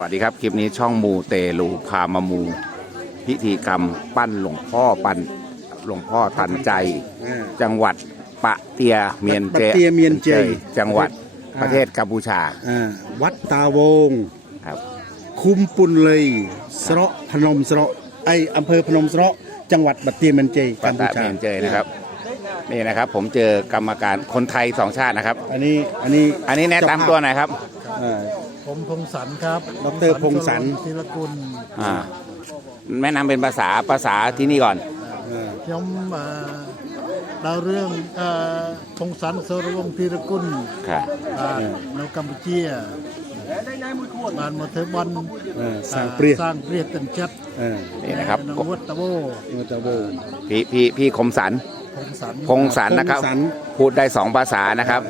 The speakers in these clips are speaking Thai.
สวัสดีครับ คลิปนี้ช่องมูเตลูพามามู พิธีกรรมปั้นหลวงพ่อปั้นหลวงพ่อทันใจอ่าจังหวัดปะเตียเมียนเจปะเตียเมียนเจ จังหวัดอ่าประเทศกัมพูชาอ่าวัดตาวงครับ คุมปุนเลยสระพนมสระไออำเภอพนมสระจังหวัดบัตเตียเมียนเจปะกัมพูตะชาเมียนเจนะครับนี่นะครับ ผมเจอกรรมการคนไทยสองชาตินะครับ อันนี้อันนี้อันนี้แนะนำตัวหน่อยครับอ่า ผมพงสันครับดรพงสันธิรกุลอ่าแนะนำเป็นภาษาภาษาที่นี่ก่อนย่อมเอ่อาเรื่องอพงสันโสรวงธีรกุลค่ะ อ่าใกัมพูเชียบานมาเทบอนสร้างเปรียสร้างเปรียดต็มชัดเนี่นะครับอวัดตะโบมาตะโบ พี่พี่พี่คมสัน พงสันพงสันนะครับพูดได้สองภาษานะครับ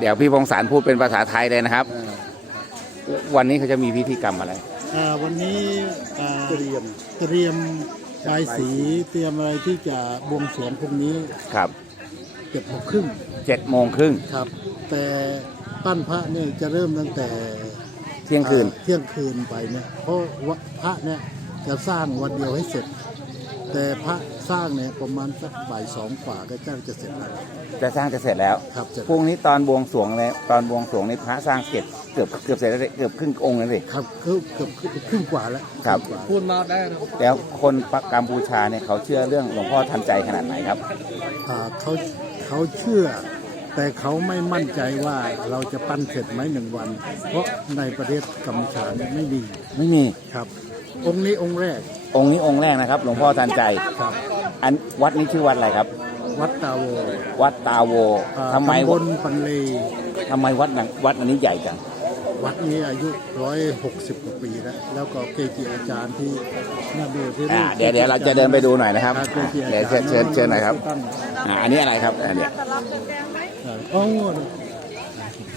เดี๋ยวพี่พงสันพูดเป็นภาษาไทยเลยนะครับ วันนี้เขาจะมีพิธีกรรมอะไร อ่าวันนี้อ่าเตรียมเตรียมบายสีเตรียมอะไรที่จะบวงสรวงพรุ่งนี้ครับเจ็ดโมงครึ่งเจ็ดโมงครึ่งครับ แต่ปั้นพระเนี่ยจะเริ่มตั้งแต่เที่ยงคืน อ่าเที่ยงคืนไปเนี่ยเพราะว่าพระเนี่ยจะสร้างวันเดียวให้เสร็จ แต่พระสร้างเนี่ยประมาณสักบ่ายสองกว่าก็จ้างจะเสร็จแล้ว จะสร้างจะเสร็จแล้วครับเสร็จพรุ่งนี้ตอนบวงสรวงเลยตอนบวงสรวงนี่พระสร้างเสร็จเกือบเกือบเสร็จแล้วสิเกือบครึ่งองค์แล้วสิครับเกือบเกือบเกือบครึ่งกว่าแล้วครับงกว่าพูดมาได้แล้วคนกัมพูชาเนี่ยเขาเชื่อเรื่องหลวงพ่อทันใจขนาดไหนครับ อ่าเขาเขาเชื่อ แต่เขาไม่มั่นใจว่าเราจะปั้นเสร็จไหมหนึ่งวัน เพราะในประเทศกัมพูชาเนี่ยไม่มีไม่มีครับ องค์นี้องค์แรก องค์นี้องค์แรกนะครับ หลวงพ่อทันใจ ครับ อันวัดนี้ชื่อวัดอะไรครับ วัดตาโว วัดตาโวอ่าทำไมตำบลปันเลทำไมวัดนั้นวัดอันนี้ใหญ่จัง วัดนี้อายุ160กว่าปีแล้ว แล้วก็เกจิอาจารย์ที่น่าดูที่อ่าเดี๋ยวเดี๋ยวเราจะเดินไปดูหน่อยนะครับเกจิอาเดี๋ยวจารย์เชิญเชิญเชิญหน่อยครับ ตั้งอ่าอันนี้อะไรครับอันเนี้ยอ่าโอ้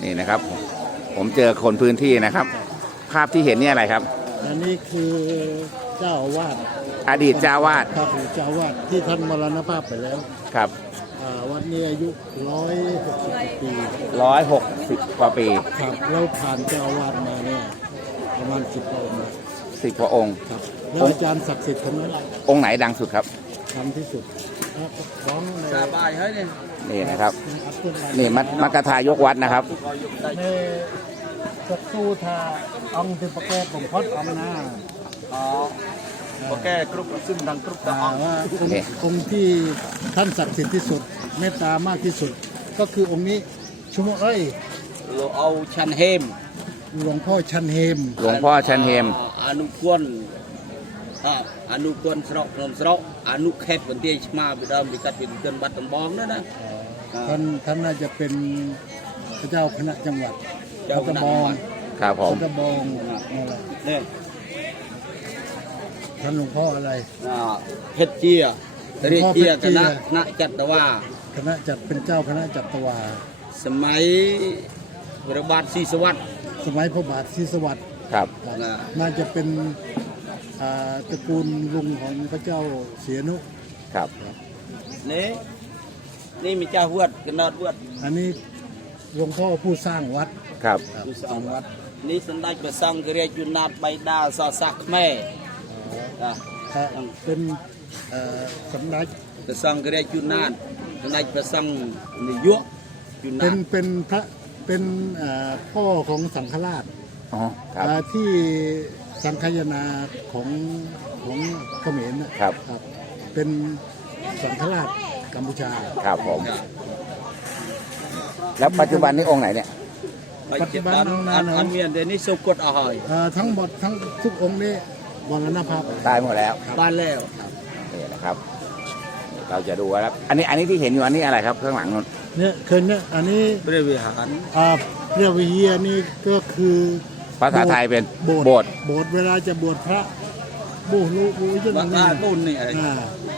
นี่นะครับ ผมเจอคนพื้นที่นะครับ ภาพที่เห็นนี่อะไรครับ อันนี้คือ เจ้าอาวาสอดีตเจ้าวาดครับเจ้าวาดที่ท่านมรณภาพไปแล้วครับวัดนี้อายุร้อยหกสิบปีร้อยหกสิบกว่าปีครับแล้วผ่านเจ้าวาดมาเนี่ยประมาณสิบกว่าองค์สิบกว่าองค์ ครับแล้วอาจารย์ศักดิ์สิทธิ์ทั้งนองค์ไหนดังสุดครับทำที่สุดของในสบายให้ยเนี่ยนี่นะครับนี่มัดมักกะทายกวัดนะครับในสัตูทาองค์ติปรเกตผมพดอำนาจ โอเคกรุ๊ปซึ่งดังกรุ๊ป แต่ ต่าง ว่าอง โอเค ค์องค์ที่ท่านศักดิ์สิทธิ์ที่สุด เมตตามากที่สุด ก็คือองค์นี้ชุมเอ้ย เราเอาชันเฮม หลวงพ่อชันเฮม หลวงพ่อชันเฮม អនុគុណអអនុគុណស្រុកក្នុងស្រុកអនុខេត្តបន្ទាយឆ្មាពីដើមពីកាត់ពីទិនបាត់ដំបងនោះណា ท่านท่านน่าจะเป็นพระเจ้าคณะจังหวัด เจ้าคณะ ตะบอง ครับผม ตะบองนั่นแหละ នេះ ท่านหลวงพ่ออะไรเพชรเจียเรียกเจียคณะคณะจัตวาคณะจัดเป็นเจ้าคณะจัตวา สมัยพระบาทศรีสวัสดิ์สมัยพระบาทศรีสวัสดิ์ครับน่าจะเป็นตระกูลลุงของพระเจ้าเสียนุครับนี่นี่มีเจ้าหวดกนอดหวด อันนี้หลวงพ่อผู้สร้างวัดครับผู้สร้างวัด นี่สันได้ประสังเรียกยุนาใบดาสอสักแม่ เป็นสำนักประสังกระไรจุนานสำนักประสังนิยุกจุนานเป็นเป็นพระเป็นพ่อของสังฆราชที่สังฆายนาของของเขมรนะครับเป็นสังฆราชกัมพูชาครับผม แล้วปัจจุบันนี้องค์ไหนเนี่ยปัจจุบันอันเมียนเดนี่สุกดอาหอยทั้งหมดทั้งทุกองค์นี้ มรณภาพตายหมดแล้วบ้านแล้วนี่นะครับ เราจะดูครับ อันนี้อันนี้ที่เห็นอยู่อันนี้อะไรครับเครื่องหลังนนเนี่ยคือเนี่ยอันนี้พระวิหารอ่าพระวิเฮียนี่ก็คือภาษาไทยเป็นโบสถ์โบสถ์เวลาจะบวชพระบูลูบูยันนี่บูนี่อ่าร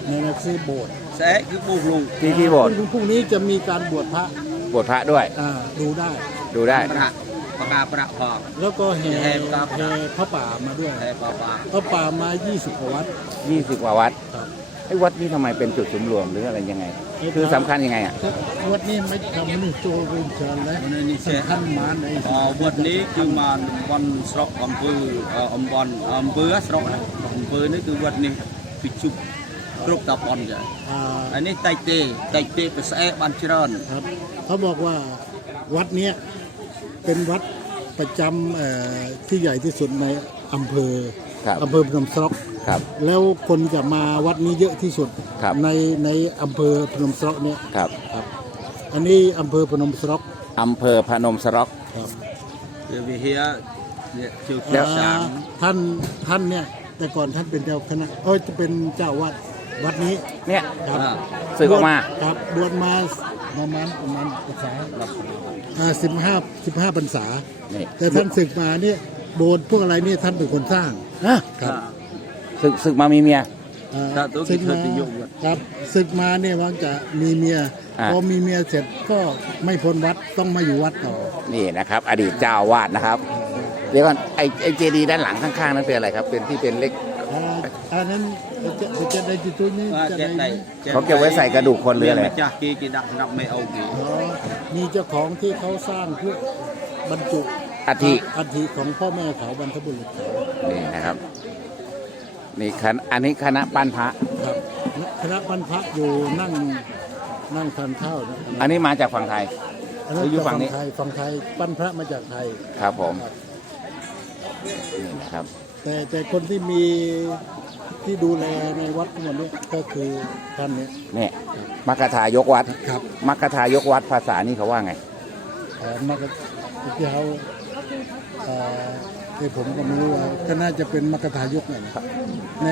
นี่นะคือโบสถ์แสคือบูลูที่ที่โบสถ์พรุ่งนี้จะมีการบวชพระบวชพระด้วยอ่าดูได้ ดูได้ ปากาประพองแล้วก็แห่แห่พระป่ามาด้วยแห่พระป่าพระป่ามา 20กว่าวัด 20กว่าวัดไอ้วัดนี้ทำไมเป็นจุดสมรวมหรืออะไรยังไง คือสำคัญยังไงอะวัดนี้ไม่ทำนู่โจวินเชิญเลยเสำขันมาในไอวัดนี้คือมานอันสระอำเภออำบอนอำเภอสระอำเภอนี่คือวัดนี้ปิจุบครบตะปอนใหญ่อันนี้ไตเต้ไตเต้เป็นแสบันเชิญเขาบอกว่าวัดเนี้ย เป็นวัดประจำที่ใหญ่ที่สุดในอำเภออำเภอพนมสรอกแล้วคนจะมาวัดนี้เยอะที่สุดในในอำเภอพนมสรอกเนี่ยครับอันนี้อำเภอพนมสรอกอำเภอพนมสรอกเดี๋ยวเฮียเดี๋ยวท่านท่านเนี่ยแต่ก่อนท่านเป็นเจ้าคณะเออจะเป็นเจ้าวัดวัดนี้เนี่ยครับสื่อออกมาครับบวชมาประมาณประมาณศึกษา สิบห้าสิบห้าพรรษา นี่ แต่ท่านศึกมาเนี่ยโบสถ์พวกอะไรเนี่ยท่านเป็นคนสร้าง ฮะ ครับ ศึกศึกมามีเมีย อ่า ถ้าตัว ศึ กิ ก เธอ มา จะยกวัด ครับศึกมาเนี่ยวังจะมีเมีย อ่า พอมีเมียเสร็จก็ไม่พ้นวัดต้องมาอยู่วัดต่อ นี่นะครับ อดีตเจ้าอาวาดนะครับ เดี๋ยวก่อนไอ้ไอ้เจดีย์ด้านหลังข้างๆนั้นเป็นอะไรครับ เป็นที่เป็นเล็ก อ่าอันนั้นจะจะได้จิตตุนี้ បាទ จะ ចេះ ได้ ដៃ เขาเก็บไว้ใส่กระดูกคนหรืออะไร ម្ចាស់គេគេដាក់សម្រាប់មេអូគេ อ๋อ มีเจ้าของที่เขาสร้างเพื่อบรรจุอัฐิอัฐิของพ่อแม่เขาบรรพบุรุษเขานี่นะครับ นี่คณะอันนี้คณะปั้นพระครับคณะบรรพะอยู่นั่งนั่งทานข้าวนะอันนี้มาจากฝั่งไทยอันนั้นอยู่จากฝั่ฝั่งงนี้ไทยฝั่งไทยปั้นพระมาจากไทยครับผมนี่นะครับ แต่แต่คนที่มี ที่ดูแลในวัดทั้งหมดนี้ก็คือท่านเนี้เนี่ยมักคทายกวัด ครับมักคทายกวัดภาษานี่เขาว่าไงเอ่มกกะที่เขาอ่อที่ผมก็ไม่รู้ว่าก็น่าจะเป็นมกกะทายกเครับใน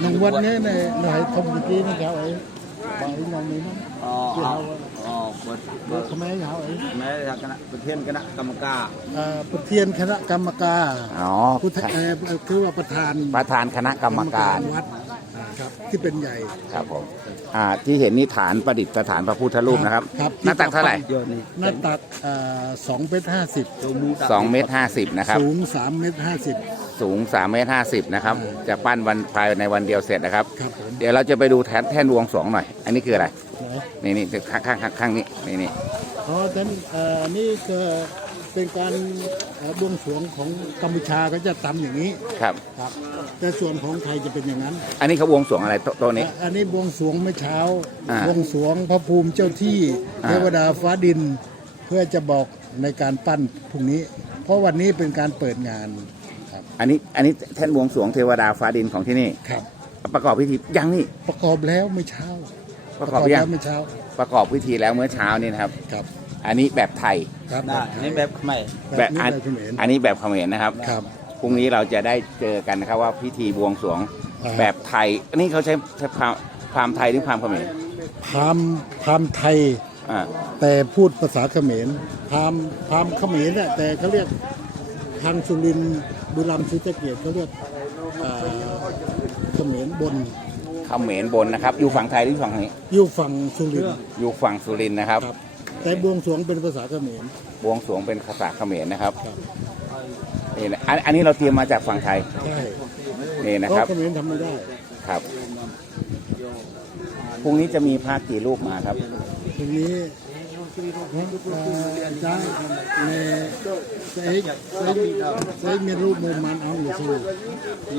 หนึ่งวันนี้ในในทำเมื่อกี้นี่เขาไอ้บางอีกวันนี้นะที่เขา เปิดปิดแม่ยาวไอ้แม่คณะประเทศคณะกรรมการประเทศคณะกรรมการอ๋อคือว่าประธานประธานคณะกรรมการวัดครับที่เป็นใหญ่ครับผมอ่าที่เห็นนี่ฐานประดิษฐานพระพุทธรูปนะครับหน้าตักเท่าไหร่หน้าตักสองเมตรห้าสิบสองเมตรห้าสิบนะครับสูงสามเมตรห้าสิบ สูงสามเมตรห้าสิบนะครับอืมจะปั้นวันภายในวันเดียวเสร็จนะครับ ครับผมเดี๋ยวเราจะไปดูแท่นแท่นรวงสรวงหน่อย อันนี้คืออะไร ไหนนี่นี่ข้างข้างข้างข้างนี้นี่นี่อ๋อท่านเอ่อนี่ก็เป็นการเอ่อบวงสรวงของกัมพูชาก็จะทำอย่างนี้ครับ ครับ แต่ส่วนของไทยจะเป็นอย่างนั้นอันนี้เขาบวงสรวงอะไรโตโตัวนี้อะอันนี้บวงสรวงเมื่อเช้าอ่าบวงสรวงพระภูมิเจ้าที่อ่า เทวดาฟ้าดิน เพื่อจะบอกในการปั้นพรุ่งนี้ เพราะวันนี้เป็นการเปิดงานครับ อันนี้อันนี้แท่นบวงสวงเทวดาฟ้าดินของที่นี่ ครับ ประกอบพิธียังนี่ ประกอบแล้วเมื่อเช้าประกอบแล้วเมื่อเช้าประกอบพิธีแล้วเมื่อเช้านี่นะครับ ครับอันนี้แบบไทย ครับอันนี้แบบไม่ แบบบบนี้อัน แบบเขมรอันนี้แบบเขมรนะครับ ครับ พรุ่งนี้เราจะได้เจอกันนะครับว่าพิธีบวงสวงแบบไทยนี่เขาใช้พราหมณ์พรามไทยหรือความเขมรพรามณ์พามไทย อ่าแต่พูดภาษาเขมรพรามณ์พามเขมรเนี่ยแต่เขาเรียกทางสุรินทร์ บุรีรัมย์ศรีสะเกษเขาเรียกอ่าเขมรบนเขมรบนนะครับ อยู่ฝั่งไทยหรือฝั่งไหนอยู่ฝั่งสุรินทร์อยู่ฝั่งสุรินทร์นะครับ ครับแต่บวงสรวงเป็นภาษาเขมรบวงสรวงเป็นภาษาเขมรนะครับครับนี่นะอันอันนี้เราเตรียมมาจากฝั่งไทยใช่นี่นะเพครับราะเขมรทำไม่ได้ครับพรุ่งนี้จะมีพระกี่รูปมาครับทีนี้ เอ่อจ้าในใช้ใช้ใช้มีรูปมุมมันเอาหรือสู้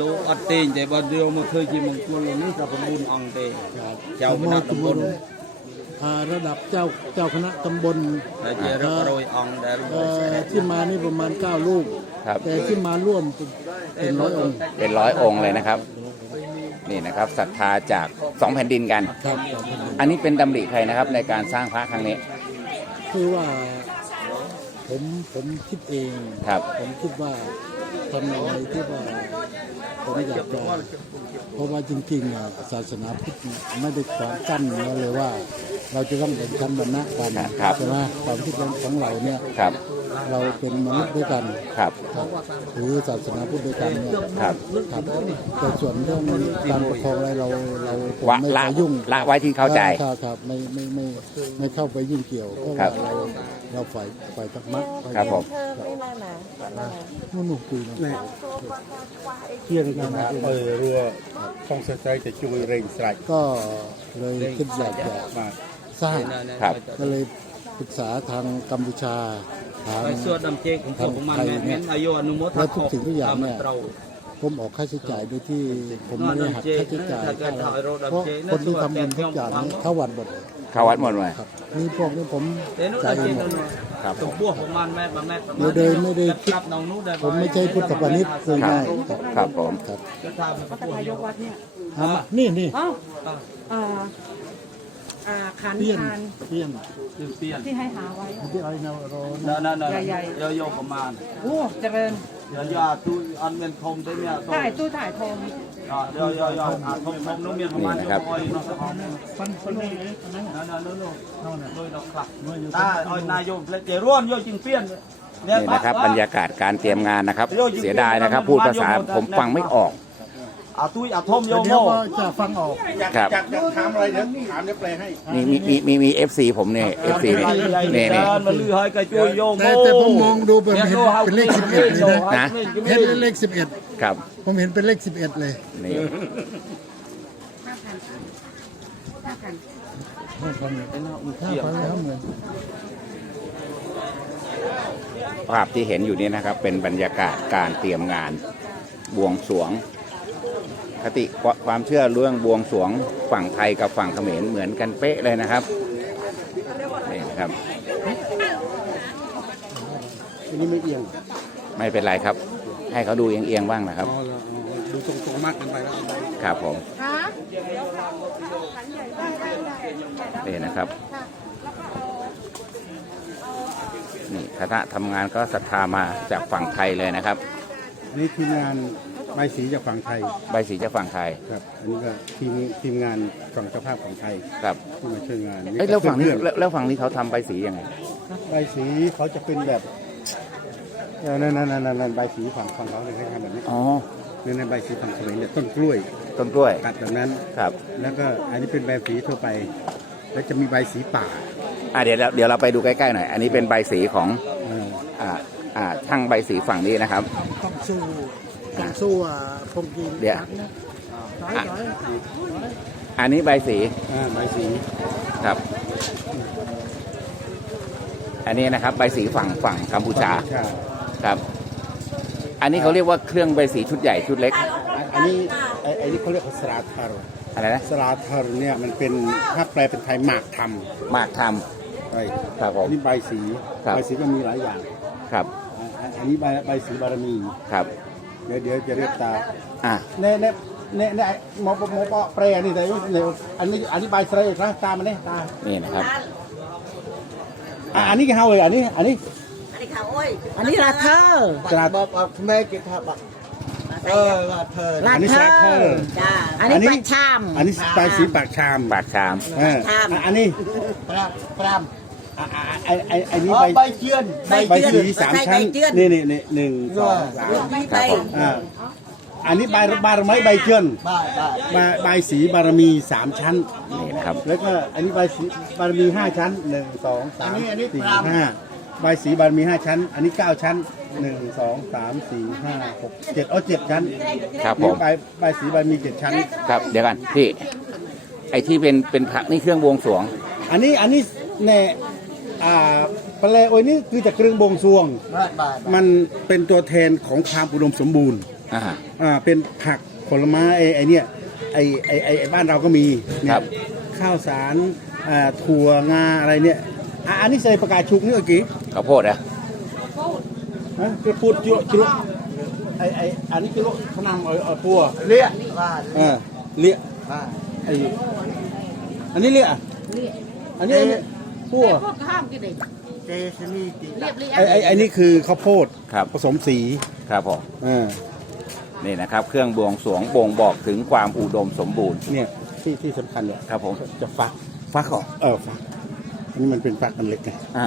លោកអត់ទេតែបើយកមកធ្វើជាមង្គលនេះក៏9អង្គទេ ครับ เจ้าคณะตำบล อ่าระดับเจ้าเจ้าคณะตำบล ដែលជារាប់រយអង្គដែល เอ่อที่มานี่ประมาณ 9 รูป ครับ แต่ที่มาร่วมเป็นร้อยองค์ เป็นร้อยองค์เลยนะครับ นี่นะครับศรัทธาจากสองแผ่นดินกัน ครับ อันนี้เป็นดำริใครนะครับ ในการสร้างพระครั้งนี้ คือว่าผมผมคิดเองครับ ผมคิดว่าทำอะไรที่ว่าผมอยากจะเพราะว่าจริงๆอะศาสนาพุทธเนี่ยไม่ได้ขวางกั้นไว้เลยว่า เราจะต้องเป็นชั้นวรรณะกันครับใช่ไหมความคิดของเราเนี่ยครับ เราเป็นมนุษย์ด้วยกันครับหรือศาสนาพุทธด้วยกันเนี่ยครับครับแต่ส่วนเรื่องการปกครองอะไรเราเราผมไม่ไปยุ่งละไว้ที่เข้าใจครับครับไม่ไม่ไม่ไม่เข้าไปยุ่งเกี่ยวเพราะว่เราเราฝ่ายฝ่ายธรรมะครับผมนู่นหนูคุยนะเที่องกันนะเออรัวคงสนใจจะช่วยเร่งสลายก็เลยคิดอยากจะสร้างก็เลยปรึกษาทางกัมพูชา ไปสวดดำเจกของพวกของมันแม่นแม่นอายุอนุโมทนาทุกสิ่งทุกอย่างเนี่ยผมออกค่าใช้จ่ายโดยที่ผมไม่ได้หักค่าใช้จ่ายเพราะคนที่ทำบุญทุกอย่างเขาวัดหมดเขาวัดหมดเลยนี่พวกนี้ผมจ่ายหมดครับผม่ราแเดินไม่ได้คิดผมไม่ใช่พุทธปณิชเลยง่ายครับผมครับพระทายกวัดเนี่ยนี่นี่ ขัน Tiên, นเตี้ยนเตี้ยนที่ให้หาไว้ Không biết ai น่นใหญ่ๆ เยอะโประมาณโอ้เจริญเดี๋ยวตู้อันเมียนคมได้เนี่ยตัวถ่ายตู้ถ่ายทองอ่าเดี๋ยวยอยอหาคมคน้องเมียนประมาณนะครับ เดี๋นาะเรับนี่นั่นน่ะนั่นนั่นนั่โดยดอกกลับ Nói như ตาอานายโยมและเจร่วนโยจิงเปี้ยนนี่นะครับ บรรยากาศการเตรียมงานนะครับ เสียดายนะครับ พูดภาษาผมฟังไม่ออก อาตุ้ยอาทอมโยโม่จะฟังออกอยากอยากถามอะไรเดี๋ยวถามเดี๋ยวแปลให้มีมีมีมีมีเอฟซีผมเนี่ยเอฟซีเนี่ยเนี่ยเนี่ยมันลือให้กระจุยโยแต่โม่แต่ผมมองดูผมเห็นเป็นเลขสิบเอ็ดเลยนะนะเห็นเป็นเลขสิบเอ็ดครับ ผมเห็นเป็นเลขสิบเอ็ดเลยนี่ภาพที่เห็นอยู่นี่นะครับ เป็นบรรยากาศการเตรียมงานบวงสรวง คติความเชื่อเรื่องบวงสรวงฝั่งไทยกับฝั่งเขมรเหมือนกันเป๊ะเลยนะครับนี่นะครับอันนี้ไม่เอียงไม่เป็นไรครับ ให้เขาดูเอียงๆบ้างนะครับอ๋อดูตรงๆมากเกินไปแล้วครับผมนี่นะครับนี่คณะทำงานก็ศรัทธามาจากฝั่งไทยเลยนะครับอันนี้ทีมงาน ใบสีจากฝั่งไทยใบสีจากฝั่งไทยครับอันนี้ก็ทีมทีมงานฝั่งเจ้าภาพของไทยครับที่มาช่วยงานเอ้ยแล้วฝั่งนี้เพื่อนแล้วแล้วฝั่งนี้เขาทำใบสียังไงๆใบสีเขาจะเป็นแบบเออนั่นนั่นนั่นนั่นใบสีฝั่งฝั่งเขาเลยให้ทำแบบนี้อ๋อนั่นนั่นใบสีฝั่งเขมรเนี่ยต้นกล้วยต้นกล้วยตัดแบบนั้นครับ แล้วก็อันนี้เป็นใบสีทั่วไป แล้วจะมีใบสีป่าอะเดี๋ยวเราเดี๋ยวเราไปดูใกล้ๆหน่อยอันนี้เป็นใบสีของเอออ่าอ่าช่างใบสีฝั่งนี้นะครับต้องสู้ ต้องสู้อะพงกีนเดี๋ยวร้อยร้อยอันนี้ใบสีอ่าใบสีครับ อันนี้นะครับ ใบสีฝั่งฝั่งกัมพูชาใช่ครับ อันนี้เขาเรียกว่าเครื่องใบสีชุดใหญ่ชุดเล็ก อันนี้ไอ้ไอ้นี่เขาเรียกว่าสลาทาร์อะไรนะสลาทาร์เนี่ยมันเป็นถ้าแปลเป็นไทยหมากทมากทำใช่ำครับผมอันนี้ใบสีครับใบสีก็มีหลายอย่างครับ อ่าอันอันนี้ใบใบสีบารมี ครับ เดี๋ยวเดี๋ยวจะเรียกตาอะเน่เน่เน่เน่หมอปหมอปอแปรนี่แต่เนอันนี้อันนี้ใบสไลด์นะตามันเนี่ยตานี่นะครับอะอันนี้กี่เฮาเลยอันนี้ อันนี้ อันนี้ลาเธอร์สลาแม่กินทับอะเออลาเธอลาอันนี้เธสอลาเทอร์ร์จ้าอันอันนี้นี้ปัชชาม อันนี้ใบสีปากชามปากชามเออชามอะอันนี้ปรามปราม อะอะอะไอ้ไอ้ไอ้นี้ใบใบเจือนใบสีสามชั้นนี่นี่นี่หนึ่งสองสามอ่าอันนี้ใบบารมีใบเจือนบ้าบ้าใบใบสีบารมีสามชั้น นี่นะครับแล้วก็อันนี้ใบสีบารมีห้าชั้นหนึ่งสองสามสี่ห้าใบสีบารมีห้าชั้น อันนี้เก้าชั้นหนึ่งสองสามสี่ห้าหกเจ็ดเอเจ็ดชั้นครับผมใบใบสีบารมีเจ็ดชั้น ครับเดี๋ยวกันพี่ไอ้ที่เป็นเป็นผักนี่เครื่องบวงสรวง อันนี้อันนี้แน่ อ่าปลาเลโอยนี่คือจากเครื่องบวงสรวงบ้าบ้ามันเป็นตัวแทนของความอุดมสมบูรณ์อ่า อ่าเป็นผักผลไม้ไอ้ไอ้เนี่ยไอ้ไอ้ไอ้ไอ้บ้านเราก็มีเนี่ครัยบ ข้าวสารอ่าถั่วงาอะไรเนี่ยอะอันนี้ใส่ประกาศชุกนี่เมื่อกี้ข้าวโพดนะฮะกระพูดจุจุลไอ้ไอ้อันนี้จุลเขานำเอาเอาตัวเลี้ยบ้าเออเลี้ยบ้าไอ้อันนี้เลี้ยอันนี้ พัวพวกข้ามกินดิเจสนีติเรียบเรียบไอ้ไอ้ไอ้นี่คือข้าวโพดครับ ผสมสีครับผมเออนี่นะครับ เครื่องบวงสรวงบ่งบอกถึงความอุดมสมบูรณ์เนี่ยที่ที่สำคัญเนี่ยครับผมจะฟักฟักเหรอเออฟักอันนี้มันเป็นฟักมันเล็กไงอ่า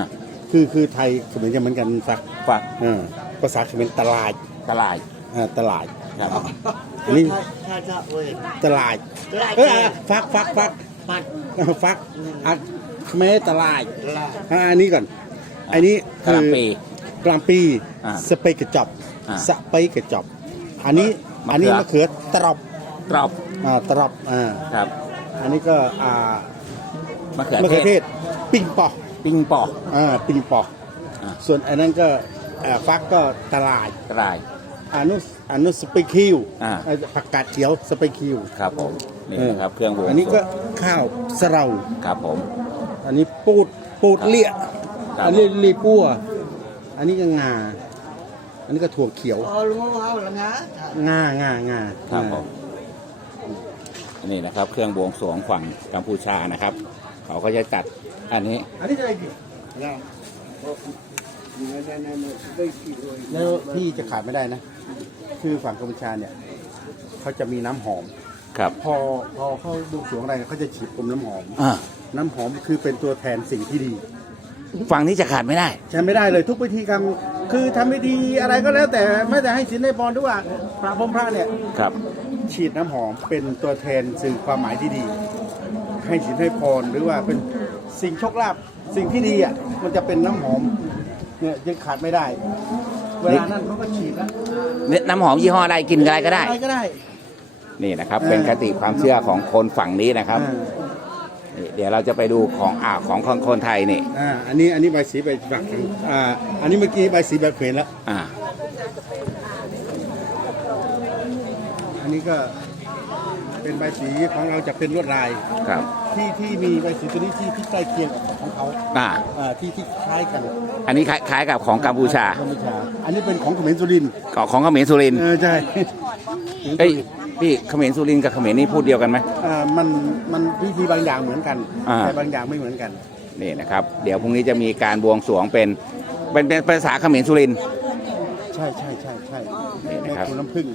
คือคือไทยเขมรจะเหมือนกันฟักฝักเออภาษาเขมรตลาดตลาดอ่าตลาดครับอันนี้ตลาดเอ้ยอะฟักฟักฟักฟักอะ เขมรตลาดอะอันนี้ก่อน อันนี้กะหล่ำปีกลางปีอ่าสเปกกระจอบอ่าสเปกกระจอบอันนี้มะเขืออั อันนี้มะเขือตรอบตรอบอ่าตรอบอ่าครับอันนี้ก็อ่ามะเขือมะเขือเทเทศศปิ้งปอปิ้งปอก อ่าปิ้งปออ่า ส่วนอันนั้นก็อ่าฟักก็ตลาดตลาดอันนู้นอันนู้นสเปกคิวอ่าอ่าผักกาดเขียวสเปกคิว ครับผมนี่นะครับเครื่องบวงอันนี้สรก็วงข้าวสะเราครับผม อันนี้ปูดปูดเลี่ยครับอันนี้ลีปัวอันนี้ก็งา อันนี้ก็ถั่วเขียวงางางาครับผมนี่นะครับ เครื่องบวงสรวงฝั่งกัมพูชานะครับ เขาก็จะจัดอันนี้ อันนี้อะไรดีแล้วที่จะขาดไม่ได้นะ คือฝั่งกัมพูชาเนี่ยเขาจะมีน้ำหอม ครับ พอพอเขาดูสรวงอะไรเขาจะฉีดอมน้ำหอมอ่า น้ำหอมคือเป็นตัวแทนสิ่งที่ดีฝั่งนี้จะขาดไม่ได้ ใช้ไม่ได้เลยทุกพิธีกรรม คือทำพิธีอะไรก็แล้วแต่ไม่แต่ให้ศีลให้พรด้วยว่าพระพรหมพระเนี่ย ครับ ฉีดน้ำหอมเป็นตัวแทนสื่อความหมายที่ดี ให้ศีลให้พรหรือว่าเป็นสิ่งโชคลาภสิ่งที่ดีอะมันจะเป็นน้ำหอมเนี่ยยังขาดไม่ได้ เวลานั้นเขาก็ฉีดแล้วเนี่ยน้ำหอมยี่ห้ออะไรกินอะไรก็ได้ อะไรก็ได้ นี่นะครับเออเป็นคติความเชื่อของคนฝั่งนี้นะครับ อ่า นี่เดี๋ยวเราจะไปดูของอ่าของคนคนไทยนี่อ่าอันนี้อันนี้ใบสีใบฝักอ่าอันนี้เมื่อกี้ใบสีแบบเขวนแล้วอ่าอันนี้ก็เป็นใบสีของเราจะเป็นลวดลายครับ ที่ที่มีใบสีตัวนี้ที่ที่ใกล้เคียงกับของเขาอ่าอ่าที่ที่คล้ายกันอันนี้คล้ายคล้ายกับของกัมพูชากัมพูชา อันนี้เป็นของเขมรสุรินทร์ของของเขมรสุรินทร์เออใช่เอ้ย พี่เขมรสุรินทร์กับเขมรนี่พูดเดียวกันไหม อ่ามันมันพิธีบางอย่างเหมือนกันอ่า แต่บางอย่างไม่เหมือนกัน นี่นะครับ เดี๋ยวพรุ่งนี้จะมีการบวงสรวงเป็นเป็นเป็นภาษาเขมรสุรินทร์ ใช่ใช่ใช่ใช่นี่แม่นะครับครูน้ำผึ้ง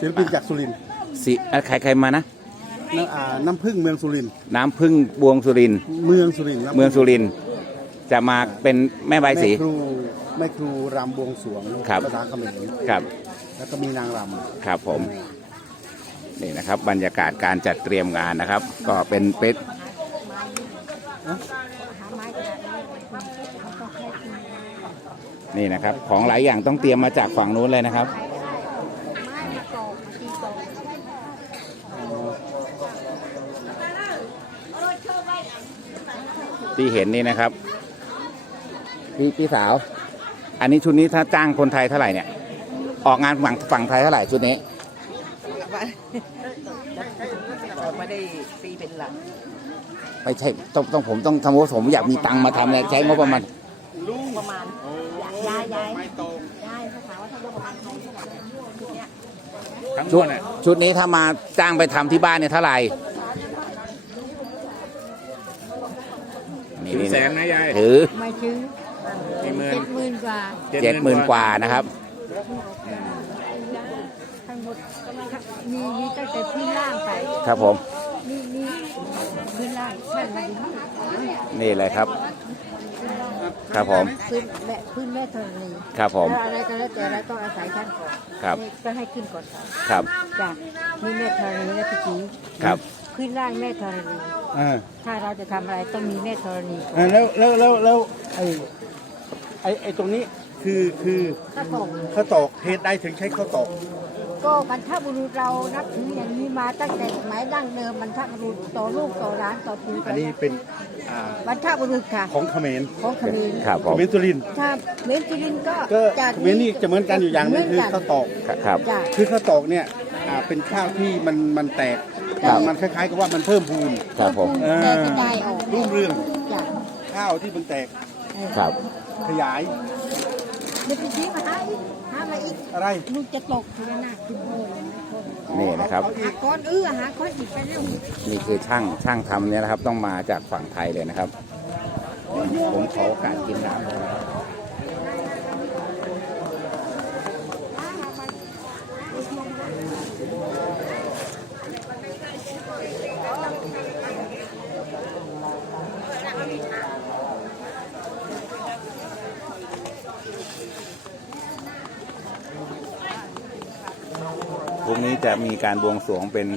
ศิลปินจากสุรินทร์สิอะใครใครมานะ น้ำอ่าน้ำผึ้งเมืองสุรินทร์น้ำพึ่งบวงสุรินทร์เมืองสุรินทร์น้ำผึ้เมืองสุรินทร์จะมาเป็นแม่ใบายสี แม่ครูแม่ครูรำบวงสรวงครับ ภาษาเขมรครับ แล้วก็มีนางรครับผม นี่นะครับ บรรยากาศการจัดเตรียมงานนะครับ ก็เป็นเป็ดนี่นะครับ ของหลายอย่างต้องเตรียมมาจากฝั่งนู้นเลยนะครับที่เห็นนี่นะครับพี่พี่สาว อันนี้ชุดนี้ถ้าจ้างคนไทยเท่าไหร่เนี่ย ออกงานฝั่งฝั่งไทยเท่าไหร่ชุดนี้ ไม่ได้ปีเป็นหลักไม่ใช่ต้องต้องผมต้องทำว่าผมอยากมีตังค์มาทำเนี่ยใช้งบประมาณประมาณยายยายยายเขาถามว่าถ้างบประมาณไทยเท่าไหร่ชุดเนี้ยชุดชุดนี้ถ้ามาจ้างไปทำที่บ้านเนี่ยเท่าไหร่นี่นี่แสนนะยายถือไม่ถึงกี่หมื่นเจ็ดหมื่นกว่าเจ็ดหมื่นกว่านะครับ ทั้งหมดมีมีตั้งแต่พื้นล่างไปครับผมมีมีพื้ นล่างชั้นมาถึงนี่เลยครับ ครับผมพื้นแม่พื้นแม่ธรณีครับผมแล้วอะไรก็แล้วแต่เราต้องอาศัยท่านก่อนครับนี่ก็ให้ขึ้นก่อนครับจ้ะมีแม่ธรณีและพี่จีครับพื้นล่างแม่ธรณีอ่าถ้าเราจะทำอะไรต้องมีแม่ธรณีอ่าแล้วแล้วแล้วแล้วไอ้ไอ้ไอ้ตรงนี้คือคือถ้าบอกข้าวตอกเหตุใดถึงใช้ข้าวตอก ก็บรรพบุรุษเรานับถืออย่างนี้มาตั้งแต่สมัยดั้งเดิมบรรพบุรุษต่อลูกต่อหลานต่อปู่ต่อัอนนี้เป็นอ่าบรรพบุรุษค่ะ ของเขมรของเขมรครับผเขมมรสุรินทร์ถ้าเมนจิลินก็ก็จากเขมรนี่จะเหมือนกันอยู่อย่างหนึงคือข้าวตอก ครับจากคือข้าวตอกเนี่ยอ่าเป็นข้าวที่มันมันแตกครับ มันคล้ายๆกับว่ามันเพิ่มพูนครับผมแต่กระจายออก รุ่งเรืองจากข้าวที่มันแตกครับขยาย เดี๋ยวไปชี้มาหาอีกหามาอีกอะไรลูกจะตกทีละหน้าขึ้นโบยนี่นะครับ หาก้อนอื้อหาก้อนอีกไปเร็วนี่คือช่างช่างทำเนี่ยนะครับ ต้องมาจากฝั่งไทยเลยนะครับ ผมขอโอกาสกินน้ำเลยนะครับ พรุ่งนี้ จะมีการบวงสรวงเป็น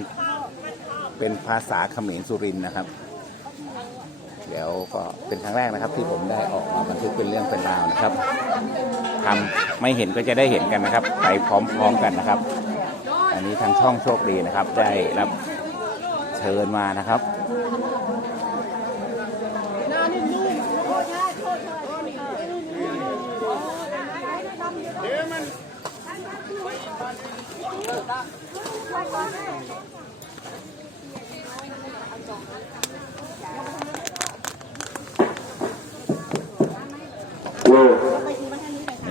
เป็นภาษาเขมรสุรินนะครับ เดี๋ยวก็เป็นครั้งแรกนะครับ ที่ผมได้ออกมาบันทึกเป็นเรื่องเป็นราวนะครับทำไม่เห็นก็จะได้เห็นกันนะครับ ไปพร้อมๆกันนะครับ อันนี้ทางช่องโชคดีนะครับ ได้รับเชิญมานะครับนี่ นี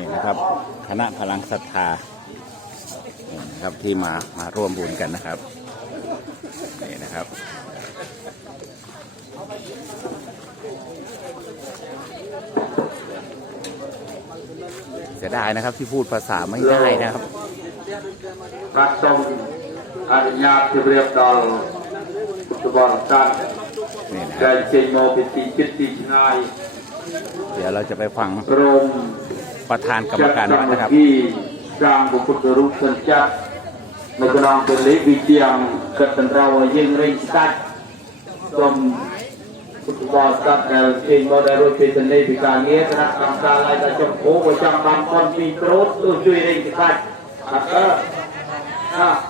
่นะครับคณะพลังศรัทธานะครับที่มามาร่วมบุญกันนะครับนี่นะครับเสียดายนะครับที่พูดภาษาไม่ได้นะครับ รักสมอนุญาตที่เรียบดอลบุตรบอลตันได้เจงโมปิติจิตติชนายเดี๋ยวเราจะไปฟังรมประธานกรรมการนะครับที่สร้างบุคคลรูปสัญจักรในกรองตัวเล็กวิเชียงเกิดเป็นเรายิ่งเร่งตัดสมบุตรบอลตันได้เจงโมได้รู้เจตนาพิการเงี้ยนะกรรมการอะไรแต่จมโอ้ประจำบางคนมีโรธตัวช่วยเร่งตัดแล้วก็ đó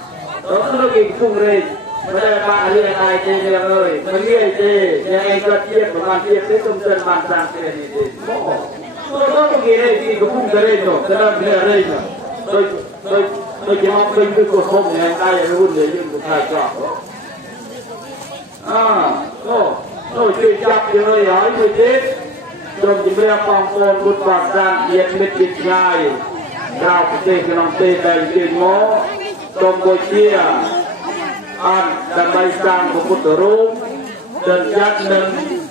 nó bị cung rên mà đây ba liên ai chê nhà ơi mà liên chê nhà anh cất tiết của bàn tiết thế công dân bàn giang tiền thì đến tôi đó cũng nghĩ đây thì cũng cung rên rồi tôi đang nghe rên rồi tôi tôi tôi chỉ mong mình cứ cuộc không ngày ai là hôn để nhưng một thầy trọ à tôi tôi chỉ chắc cho nơi hỏi tôi chết trong chỉ biết phòng phồn một bàn giang tiền mệt dịch ngài เราประเทศขนมเตยแต่งเตียงโง่ กมพูชาอันดำไปสร้างพระพุทธรูปเดินยัดหนึ่ง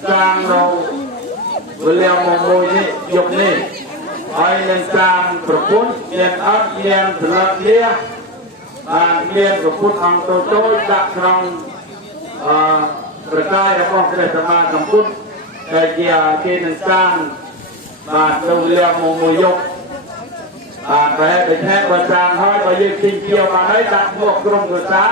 จ้างเราเวลามองมวยนี่ยกนี่ไอ้เงินงจ้างประพุทธเงินอัดเงินถลักเลี้ยอ่าเงินพระพุทธอังโตโต้จักครองอ่าประกายแล้วก็เกิดสมาสัมพุทธแต่เกียร์เกณฑ์สร้างบาทเราเรียกมองมวยยก បាទប្រហែលតែថែបើសាងហើយបើយើងទិញជាវបានហើយដាក់មកក្រុមគ្រួសារ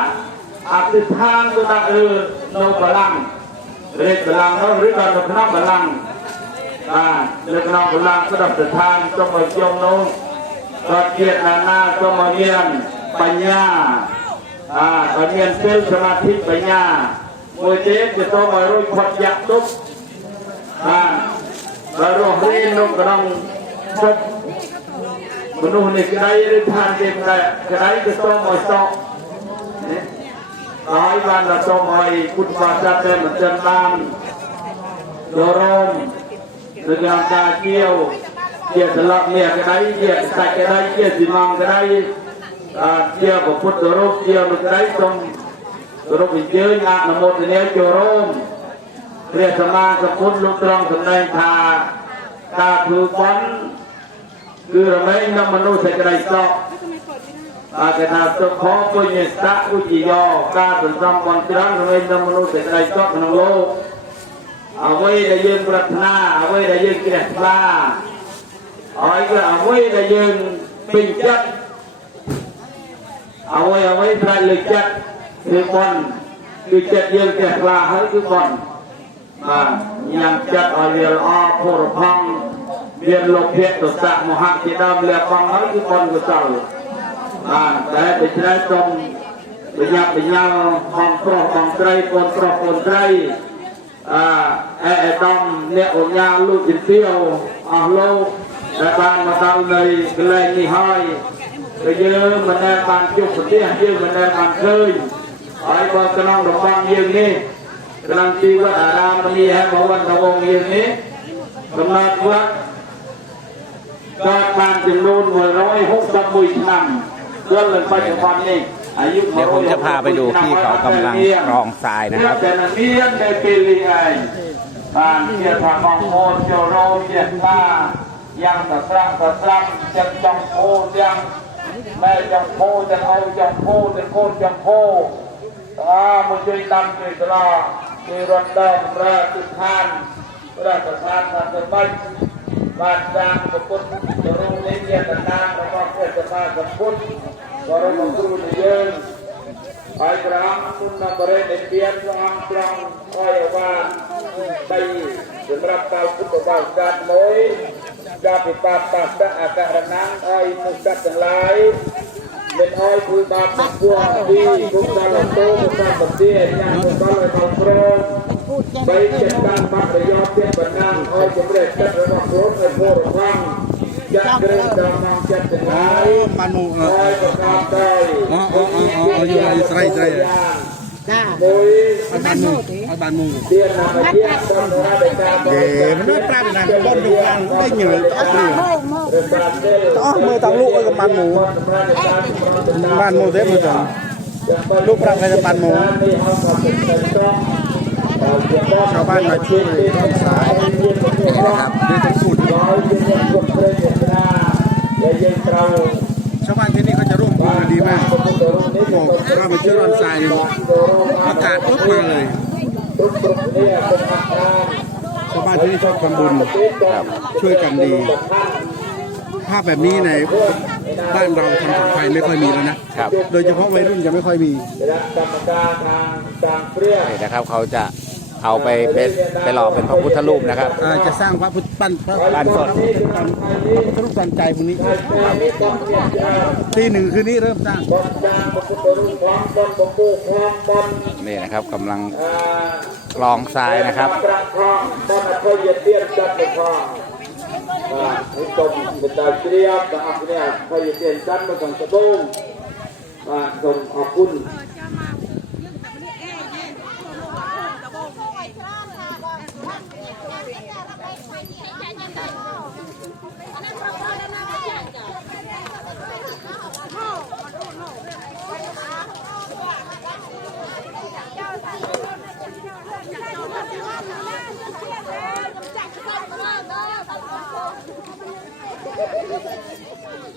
អធិដ្ឋានទៅដាក់លើនៅបល្ល័ង្ករាជបល្ល័ង្កនោះឬក៏នៅក្នុងបល្ល័ង្កបាទនៅក្នុងកម្លាំងស្ដុបស្ថានសូមឲ្យជុំនោះក៏ជាតិណានាសូមឲ្យមានបញ្ញាបាទឲ្យមានសិលសមាធិបញ្ញាមួយទៀតគឺសូមឲ្យរួចផុតយ៉ាក់ទុកបាទបើរស់រៀននៅក្នុងភព មនុស្សនេះក្តីឬឋានទេក្តីក្តីគឺសូមឲ្យសក់ណាហើយបានដល់សូមឲ្យពុទ្ធបរិស័ទតែមិនចឹងបានយោរម từ làm ta chiêu chia từ lọc mẹ cái đấy chia sạch cái đấy chia xì măng cái đấy à, chia của phút đồ rốt chia một cái đấy xong đồ rốt bị chơi nhạc là một thì nếu chồ rômព្រះសម្មាសម្ពុទ្ធលោកត្រង់សម្ដែងថាការធ្វើបន់ គឺរមែងនឹងមនុស្សសេចក្តីសុខអាគេថាសុខពុញ្ញស័កឧជាយោការសន្សំបន់ច្រើនរមែងនឹងមនុស្សសេចក្តីសុខក្នុងលោកអ្វីដែលយើងប្រាថ្នាអ្វីដែលយើងជ្រះថ្លាហើយគឺអ្វីដែលយើងពេញចិត្តអ្វីអ្វីផ្នែកលើចិត្តគឺបនគឺចិត្តយើងជ្រះថ្លាហើយគឺបនបាទញ៉ាំចិត្តឲ្យវាល្អភរផង់ មានលោភៈទសៈមហៈជាដើមលះបង់ហើយគឺបនកុសលបាទតែដូច្នេះសូមបញ្ញាបញ្ញាបងប្រុសបងស្រីកូនប្រុសកូនស្រី à e đông nè ổn nhà lúc chín tiêu à lâu để ban mà tao này cái này thì hơi bây giờ mình đem bàn chụp một tí hạt dương mình đem bàn khơi ở bên cái nông đồng băng dương đi cái nông chi vật à đam mình đi hay bảo văn đồng ông dương đi cầm nát vật các bạn chừng luôn mười nói hút trăm mười năm cơ lần phải chụp văn đi อายุเดี๋ยวผมจะพาไปดูที่เขากำลังกรองทรายนะครับแต่นักเรียนได้ปีลีไงบ้านเกียรติบางโคนเจโรเกียรติมายังตะสร้างตะสร้างจังจองโพยังแม่จองโพจังเอาจองโพจังโคนจองโพอ่ามุจุยตันจุยตลอดจุยรถดอมราชุทานราชทานทันสมัยบ้านจางสกุลจะรู้ใបានតាមប្រពុតរូបនេះជាតំណាងរបស់ព្រះសម្មាសម្ពុទ្ធបរមគ្រូនិយមហើយព្រះអង្គគុណបរិនិព្វានព្រះអង្គត្រង់អយវាទ3សម្រាប់តៅពុទ្ធបរិស័ទ1ចាប់ពីបាបតៈអករណងអយមុខទាំងឡាយ គទាំងបណ្ណាំឲ្យជំរះចិត្តរបស់ខ្លួនឲ្យពោរផាំងចាក់គ្រឿងដល់នាំចិត្តទាំងឡាយ បានមកអ ឲ្យប្រកាសទៅ អអអអយូរស្រីស្រី จ้าบ้านมุงบ้านมุงเย็นมันได้ปรับนะบ้านดูกันได้เหนื่อยต่อเปต่อเมื่อต้องลูกกับบ้านมุงบ้านมุงเด็กมือต่างลูกปรับในบ้านมุงชาวบ้านมาช่วยต้นสายนะครับด้วยทั้งสุดชาวบ้านที่นี่เขาจะร่ว มือกันดีมากบอกเรามาช่วยร่อนสายประกาศปุ๊บมาเลยชาวบ้านที่นี่ชอบทำบุญครับช่วยกันดีภาพแบบนี้ในบ้านเราทำสังไฟไม่ค่อยมีแล้วนะครับโดยเฉพาะวัยรุ่นจะไม่ค่อยมีนี่นะครับเขาจะ เอาไปเป็นไปหล่อเป็นพระพุทธรูปนะครับจะสร้างพระพุทธปั้นพระปั้นสด พระพุทรูปตันใจพวกนี้ตีหนึ่งคืนนี้เริ่มสร้างนี่นะครับกำลังกลองทรายนะครับขอมประดิษฐ์เรียบคุณ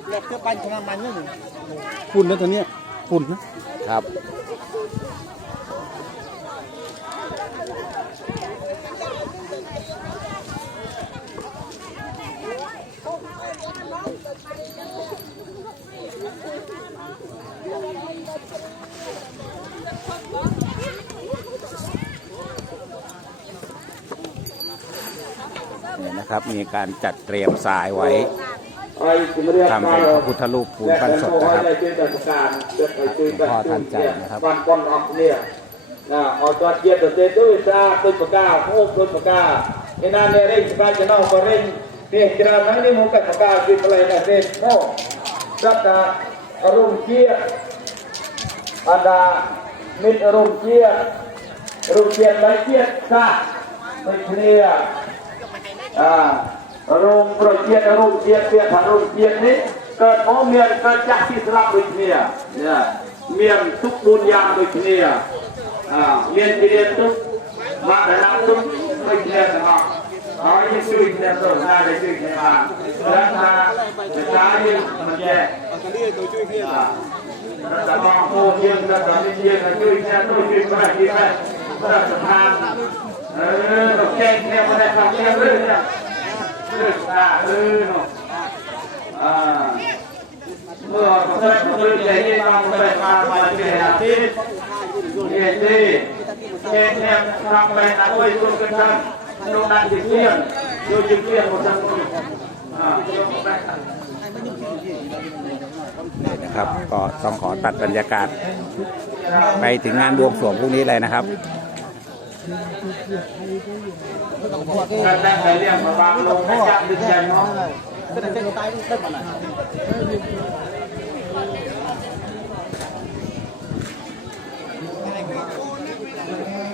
เด็กจะปั่นขนาดมันนี่ฝุ่ล้วตอนนี้ฝุ่นนะครับนี่นะครับมีการจัดเตรียมทรายไว้ ทำเป็นพระพุทธรูปปูนปั้นสดนะครับพ่อทันใจนะครับปั้นก้อนออกเนี่ยนะออกจอดเยียบตัวเตด้วยซาตุนปากาโอ้ตุนปากกาไอ้นั่นเนี่ยเร่งสบายจะน้อกก็เร่งเนี่ยกระนั้นนี่มุกกับปากกาคืออะไรนะเร่งโมจัตตาอรุณเกียร์อดามิตรอารมณเกียร์อรุณเกียร์ไรเกียร์ซาไม่เคลียร์อ่า រោងប្រជារោងជាតិពាក្យថារោងជាតិនេះកើតមកមានកើតចាស់ទីស្លាប់ដូចគ្នាណាមានទុក4យ៉ាងដូចគ្នាអាមានជាទុកមកដល់ទុកដូចគ្នាទាំងអស់ហើយយើងជួយគ្នាទៅណាដែលជួយគ្នាបានព្រោះថាតែយើងមិនចេះកលីទៅជួយគ្នាបាទតែបងប្អូនយើងតែយើងជួយគ្នាទៅជួយប្រតិបត្តិប្រតិបត្តិអឺទៅចេញគ្នាមកតែខាងគ្នាឬ เมื่อเสด็จพนี้ำเสด็จมาทำเป็นอาทิตย์เยติเจนแนมทำเป็นอาวุสุดกันทั้นุนันจิเลียนดูจิเลียนหมดทั้งหมดนะครับ ก็ต้องขอตัดบรรยากาศ ไปถึงงานบวงสวงพรุ่งนี้เลยนะครับ การแต่งกายเรียกมาบางลงให้ยากดึงยันเนาะ